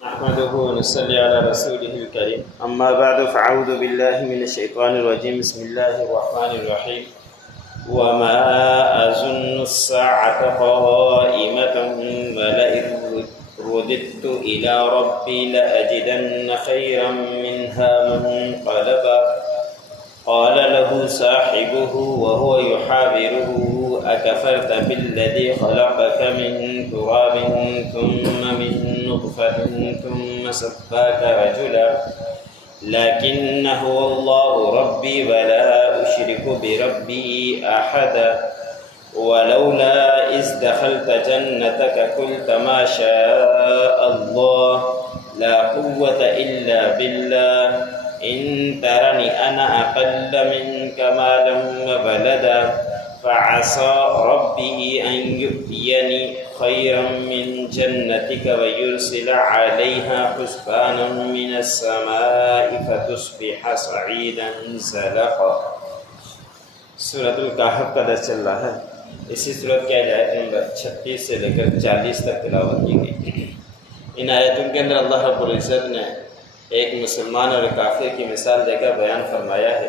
نحمده ونصلي على رسوله الكريم أما بعد فأعوذ بالله من الشيطان الرجيم بسم الله الرحمن الرحيم وما أظن الساعة قائمة ولئن رددت إلى ربي لأجدن خيرا منها منقلبا قال له صاحبه وهو يحاوره أكفرت بالذي خلقك من تراب ثم من نطفة ثم سواك رجلا لكن هو الله ربي ولا أشرك بربي أحدا ولولا إذ دخلت جنتك قلت ما شاء الله لا قوة إلا بالله إن ترني أنا أقل منك مالا وولدا فعسى ربي أن يؤتيني خيرا من جنتك ويرسل عليها حسبانا من السماء فتصبح صعيدا زلقا۔ سورۃ الکہف کا درس چل رہا ہے۔ اسی سورت کی آیت نمبر 36 سے لے کر 40 تک تلاوت کی گئی۔ ان آیتوں کے اندر اللہ رب العزت نے ایک مسلمان اور کافر کی مثال دے کر بیان فرمایا ہے،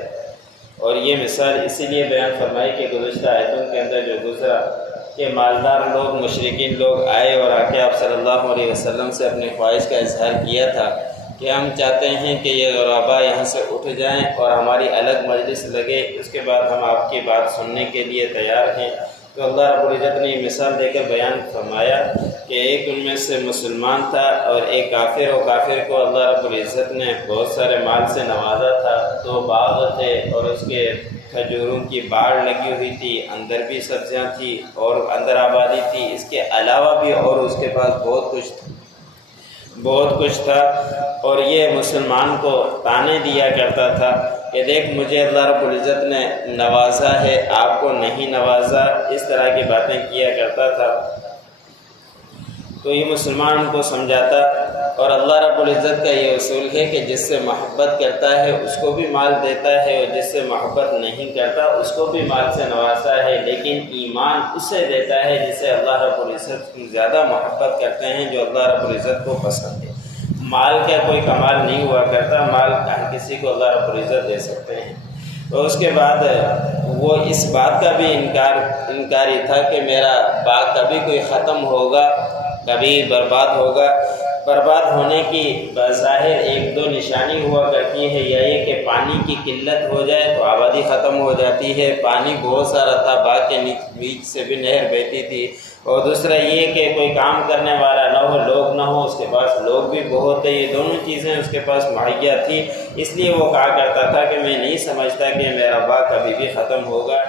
اور یہ مثال اسی لیے بیان فرمائی کہ گزشتہ آیتوں کے اندر جو گزرا کہ مالدار لوگ مشرکین لوگ آئے اور آ کے آپ صلی اللہ علیہ وسلم سے اپنی خواہش کا اظہار کیا تھا کہ ہم چاہتے ہیں کہ یہ غربا یہاں سے اٹھ جائیں اور ہماری الگ مجلس لگے، اس کے بعد ہم آپ کی بات سننے کے لیے تیار ہیں۔ تو اللہ رب العزت نے مثال دے کر بیان فرمایا کہ ایک ان میں سے مسلمان تھا اور ایک کافر، اور کافر کو اللہ رب العزت نے بہت سارے مال سے نوازا تھا، 2 باغ تھے اور اس کے کھجوروں کی باڑ لگی ہوئی تھی، اندر بھی سبزیاں تھیں اور اندر آبادی تھی، اس کے علاوہ بھی اور اس کے پاس بہت کچھ تھا، اور یہ مسلمان کو تانے دیا کرتا تھا کہ دیکھ مجھے اللہ رب العزت نے نوازا ہے، آپ کو نہیں نوازا، اس طرح کی باتیں کیا کرتا تھا۔ تو یہ مسلمان کو سمجھاتا، اور اللہ رب العزت کا یہ اصول ہے کہ جس سے محبت کرتا ہے اس کو بھی مال دیتا ہے، اور جس سے محبت نہیں کرتا اس کو بھی مال سے نوازتا ہے، لیکن ایمان اسے دیتا ہے جسے اللہ رب العزت زیادہ محبت کرتے ہیں، جو اللہ رب العزت کو پسند ہے۔ مال کا کوئی کمال نہیں ہوا کرتا، مال ہر کسی کو اللہ رب العزت دے سکتے ہیں۔ اور اس کے بعد وہ اس بات کا بھی انکاری تھا کہ میرا باغ کبھی کوئی ختم ہوگا، کبھی برباد ہوگا۔ برباد ہونے کی بظاہر 1-2 نشانی ہوا کرتی ہے، یا یہ کہ پانی کی قلت ہو جائے تو آبادی ختم ہو جاتی ہے، پانی بہت سارا تھا، باغ کے بیچ سے بھی نہر بہتی تھی، اور دوسرا یہ کہ کوئی کام کرنے والا نہ ہو، لوگ نہ ہو، اس کے پاس لوگ بھی بہت تھے، یہ دونوں چیزیں اس کے پاس مہیا تھی، اس لیے وہ کہا کرتا تھا کہ میں نہیں سمجھتا کہ میرا باغ کبھی بھی ختم ہوگا۔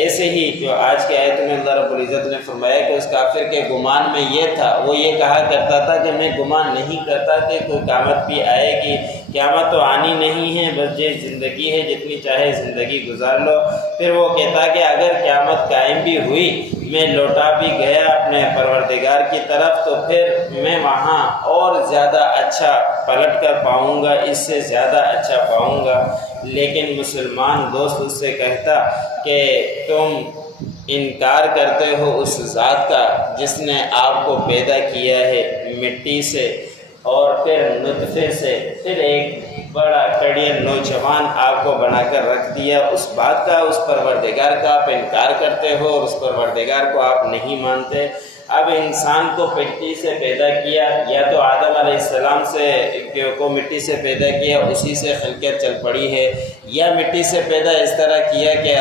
ایسے ہی جو آج کی آیت میں اللہ رب العزت نے فرمایا کہ اس کافر کے گمان میں یہ تھا، وہ یہ کہا کرتا تھا کہ میں گمان نہیں کرتا کہ کوئی قیامت بھی آئے گی، قیامت تو آنی نہیں ہے، بس یہ زندگی ہے، جتنی چاہے زندگی گزار لو۔ پھر وہ کہتا کہ اگر قیامت قائم بھی ہوئی، میں لوٹا بھی گیا اپنے پروردگار کی طرف، تو پھر میں وہاں اور زیادہ اچھا پلٹ کر پاؤں گا، اس سے زیادہ اچھا پاؤں گا۔ لیکن مسلمان دوست اس سے کہتا کہ تم انکار کرتے ہو اس ذات کا جس نے آپ کو پیدا کیا ہے مٹی سے، اور پھر نطفے سے، پھر ایک بڑا کڑیل نوجوان آپ کو بنا کر رکھ دیا، اس بات کا، اس پروردگار کا آپ انکار کرتے ہو، اور اس پروردگار کو آپ نہیں مانتے۔ اب انسان کو مٹی سے پیدا کیا، یا تو آدم علیہ السلام کو مٹی سے پیدا کیا، اسی سے خلقت چل پڑی ہے، یا مٹی سے پیدا اس طرح کیا کہ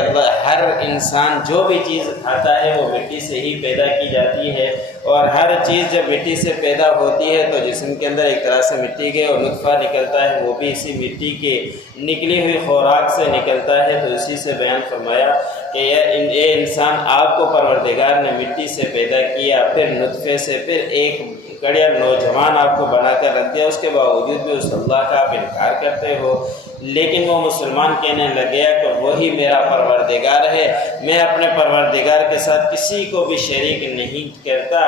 ہر انسان جو بھی چیز کھاتا ہے وہ مٹی سے ہی پیدا کی جاتی ہے، اور ہر چیز جب مٹی سے پیدا ہوتی ہے تو جسم کے اندر ایک طرح سے مٹی کے اور نطفہ نکلتا ہے، وہ بھی اسی مٹی کے نکلی ہوئی خوراک سے نکلتا ہے۔ تو اسی سے بیان فرمایا کہ یہ انسان آپ کو پروردگار نے مٹی سے پیدا کیا، پھر نطفے سے، پھر ایک کڑیا نوجوان آپ کو بنا کر رکھ دیا، اس کے باوجود بھی اس اللہ کا آپ انکار کرتے ہو۔ لیکن وہ مسلمان کہنے لگیا کہ وہی میرا پروردگار ہے، میں اپنے پروردگار کے ساتھ کسی کو بھی شریک نہیں کرتا،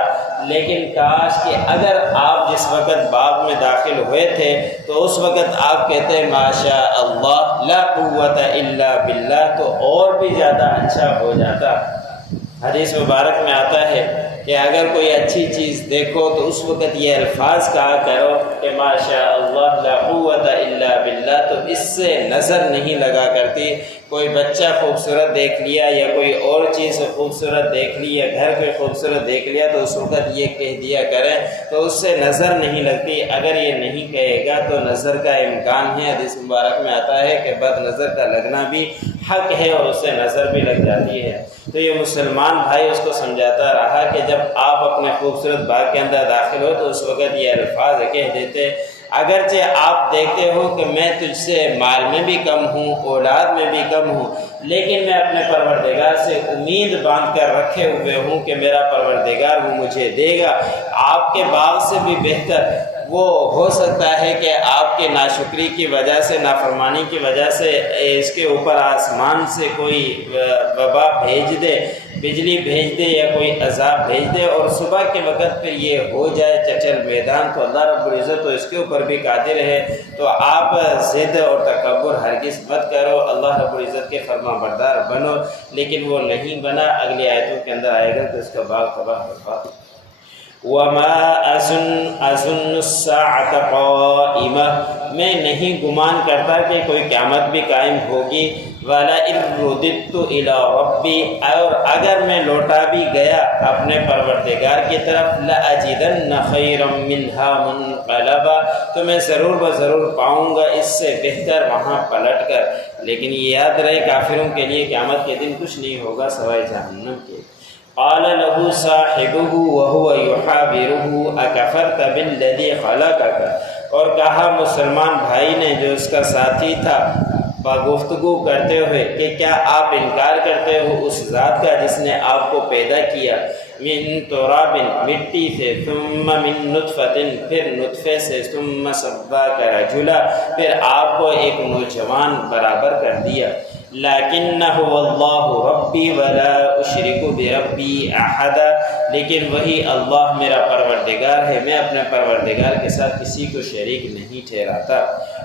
لیکن کاش کہ اگر آپ جس وقت باغ میں داخل ہوئے تھے تو اس وقت آپ کہتے ماشاء اللہ لا قوت الا باللہ، تو اور بھی زیادہ اچھا ہو جاتا۔ حدیث مبارک میں آتا ہے کہ اگر کوئی اچھی چیز دیکھو تو اس وقت یہ الفاظ کہا کرو کہ ماشاء اللہ لا قوت الا باللہ، تو اس سے نظر نہیں لگا کرتی۔ کوئی بچہ خوبصورت دیکھ لیا یا کوئی اور چیز خوبصورت دیکھ لی یا گھر کوئی خوبصورت دیکھ لیا تو اس وقت یہ کہہ دیا کریں تو اس سے نظر نہیں لگتی۔ اگر یہ نہیں کہے گا تو نظر کا امکان ہے، حدیث مبارک میں آتا ہے کہ بد نظر کا لگنا بھی حق ہے اور اس سے نظر بھی لگ جاتی ہے۔ تو یہ مسلمان بھائی اس کو سمجھاتا رہا کہ جب آپ اپنے خوبصورت باغ کے اندر داخل ہو تو اس وقت یہ الفاظ کہہ دیتے، اگرچہ آپ دیکھتے ہو کہ میں تجھ سے مال میں بھی کم ہوں، اولاد میں بھی کم ہوں، لیکن میں اپنے پروردگار سے امید باندھ کر رکھے ہوئے ہوں کہ میرا پروردگار وہ مجھے دے گا۔ آپ کے باغ سے بھی بہتر وہ ہو سکتا ہے کہ آپ کے ناشکری کی وجہ سے، نافرمانی کی وجہ سے اس کے اوپر آسمان سے کوئی وبا بھیج دے، بجلی بھیج دے یا کوئی عذاب بھیج دے اور صبح کے وقت پہ یہ ہو جائے چچل میدان، تو اللہ رب العزت تو اس کے اوپر بھی قادر ہے۔ تو آپ ضد اور تکبر ہرگز مت کرو، اللہ رب العزت کے فرما بردار بنو، لیکن وہ نہیں بنا۔ اگلی آیتوں کے اندر آئے گا تو اس کا باغ تباہ برباد۔ وَمَا أَظُنُّ السَّاعَةَ قَائِمَةً، میں نہیں گمان کرتا کہ کوئی قیامت بھی قائم ہوگی۔ وَلَئِن رُّدِدتُّ إِلَىٰ رَبِّي، اور اگر میں لوٹا بھی گیا اپنے پروردگار کی طرف، لَأَجِدَنَّ خَيْرًا مِّنْهَا مُنقَلَبًا، تو میں ضرور بضرور پاؤں گا اس سے بہتر وہاں پلٹ کر۔ لیکن یہ یاد رہے کافروں کے لیے قیامت کے دن کچھ نہیں ہوگا سوائے جہنم کے۔ قال له صاحبه وهو يحاوره اكفرت بالذي خلقك، اور کہا مسلمان بھائی نے جو اس کا ساتھی تھا گفتگو کرتے ہوئے کہ کیا آپ انکار کرتے ہو اس ذات کا جس نے آپ کو پیدا کیا، من تراب مٹی سے، ثم من نطفۃ پھر نطفے سے، ثم سواک رجلا پھر آپ کو ایک نوجوان برابر کر دیا۔ لکنہ اللہ ربی ولا اشرک بربی احدا، لیکن وہی اللہ میرا پروردگار ہے، میں اپنے پروردگار کے ساتھ کسی کو شریک نہیں ٹھہراتا۔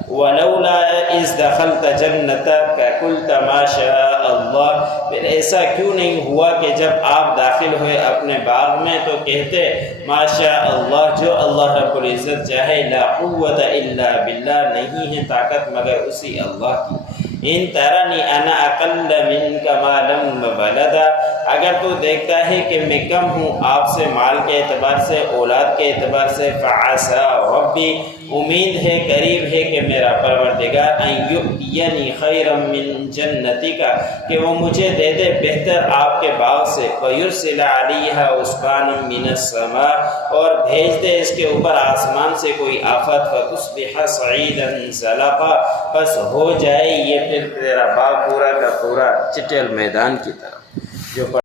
ولولا اذ دخلت جنتک قلت ما شاء اللہ، پھر ایسا کیوں نہیں ہوا کہ جب آپ داخل ہوئے اپنے باغ میں تو کہتے ما شاء اللہ، جو اللہ رب العزت چاہے، لا قوت الا باللہ، نہیں ہے طاقت مگر اسی اللہ کی۔ ان ترنی انا اقل منک مالا وولدا، اگر تو دیکھتا ہے کہ میں کم ہوں آپ سے مال کے اعتبار سے، اولاد کے اعتبار سے، فعسى ربی، امید ہے، قریب ہے کہ میرا پروردگار ان یؤتینی خیرا من جنتک، کہ وہ مجھے دے دے بہتر آپ کے باغ سے، ویرسل علیہا عصفانا من السماء، اور بھیج دے اس کے اوپر آسمان سے کوئی آفت، فتصبح صعیدا زلقا، بس ہو جائے یہ پھر تیرا باغ پورا کا پورا چٹیل میدان کی طرح۔ جو